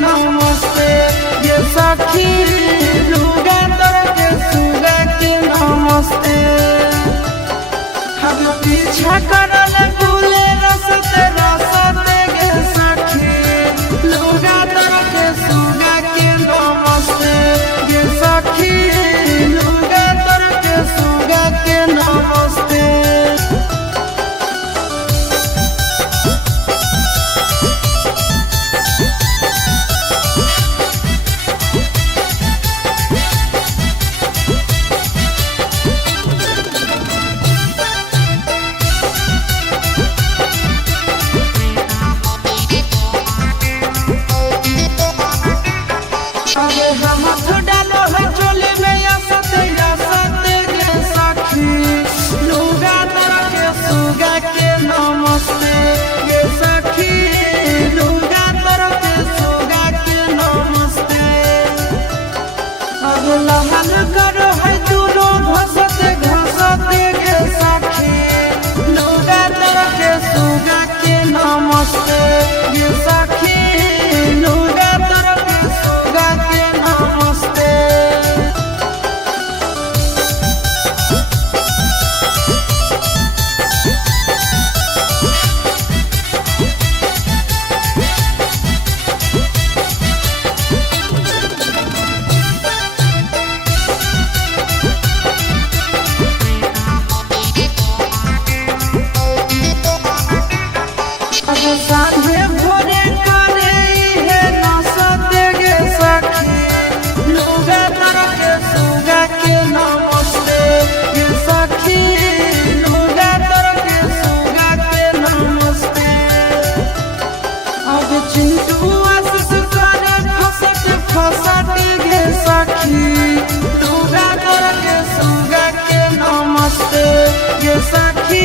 नमस्ते ये सखी लुगा तर के सुगा के नमस्ते हम पीछा करल फूले रसते रसते गे सखी लुगा तर के सुगा के नमस्ते ये सखी लुगा तर के सुगा के नमस्ते अरे हम डालो है चोली में या सते गे सखी लुगा तर के सुगा के नमस्ते गे सखी लुगा तर के सुगा के नमस्ते अब लहन करो है दूनो घसते घसते गे सखी लुगा तर के सुगा के नमस्ते गे सखी लुगा तर के सुगा के नमस्ते सांझे भोरे करे है नसते गे सखी लुगा तर के सुगा के नमस्ते गे सखी लुगा तर के सुगा के नमस्ते अब चिंटू आशीष करे फसते गे सखी लुगा तर के सुगा के नमस्ते गे सखी